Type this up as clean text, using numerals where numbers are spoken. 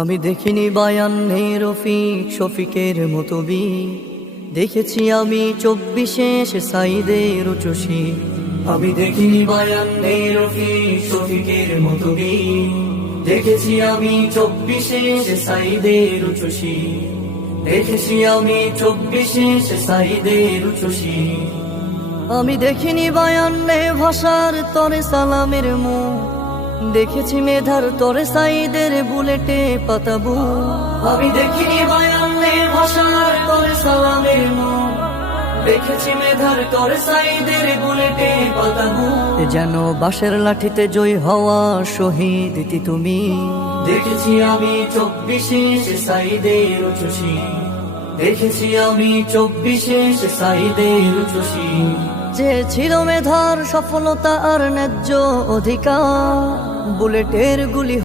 আমি দেখিনি বায়ান্নে রফিক শফিকের মতো বীর, দেখেছি আমি 24 সাইদের উচ্চশী। আমি দেখিনি বায়ান্নে রফিক শফিকের মতো বীর, দেখেছি আমি 24 সাইদের উচ্চশী। দেখেছি আমি 24 সাইদের উচ্চশী। আমি দেখিনি বায়ান্নে ভাষার তরে সালামের মুখ, দেখেছি মেধার তরে সাইদের বুলেটে পাতাবু। আমি দেখিনি বায়ান্নে ভাষার তরে সালামের মুখ, দেখেছি মেধার তরে সাইদের বুলেটে পাতাবু। যেন বাঁশের লাঠিতে জয় হওয়া শহীদ তুমি, দেখেছি আমি 24 সাইদের উচ্চশী। দেখেছি আমি 24 সাইদের উচ্চশী। যে ছিল মেধার সফলতা আর ন্যায্য অধিকার, বুলেটের গুলি